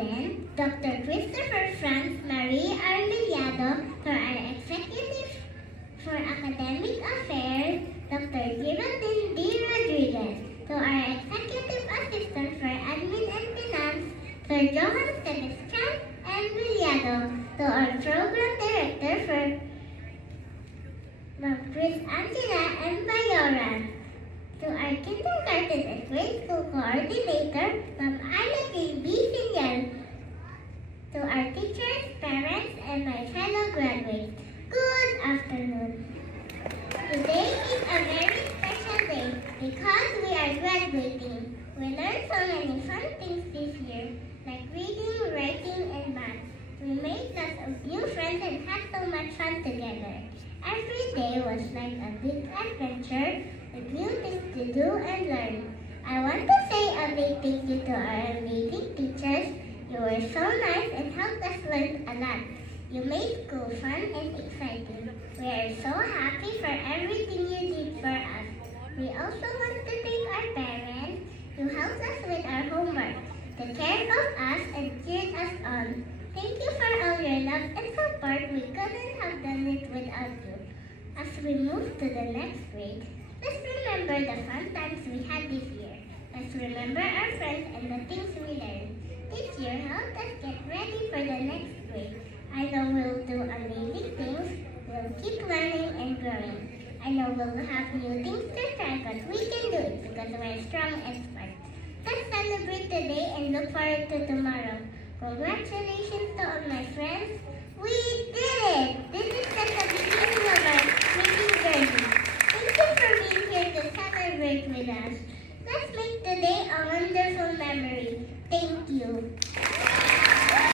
President, Dr. Christopher Franz Marie Armillado, to our Executive for Academic Affairs, Dr. Geraldine D. Rodriguez, to our Executive Assistant for Admin and Finance, Sir Johan Sebastian Armillado, to our Program Director for Ma'am Chris Angela M. Bayoran, to our Kindergarten and Grade School Coordinator, Ma'am Ayla J. B. Finial, to our teachers, parents, and my fellow graduates, good afternoon. Today is a very special day because we are graduating. We learned so many fun things this year, like reading, writing, and math. We made lots of new friends and had so much fun together. Every day was like a big adventure with new things to do and learn. I want to say a big thank you to our amazing teachers. You were so nice and helped us learn a lot. You made school fun and exciting. We are so happy for everything you did for us. We also want to thank our parents who helped us with our homework, took care of us, and cheered us on. Thank you for all your love and support. We couldn't have done it without you. As we move to the next grade, let's remember the fun times we had this year. Let's remember our friends and the things we learned. This year helped us get ready for the next grade. I know we'll do amazing things. We'll keep learning and growing. I know we'll have new things to try, but we can do it because we're strong and smart. Let's celebrate today and look forward to tomorrow. Congratulations to all my friends. We did it! This is just the beginning of our making journey. Thank you for being here to celebrate with us. Let's make today a wonderful memory. Thank you.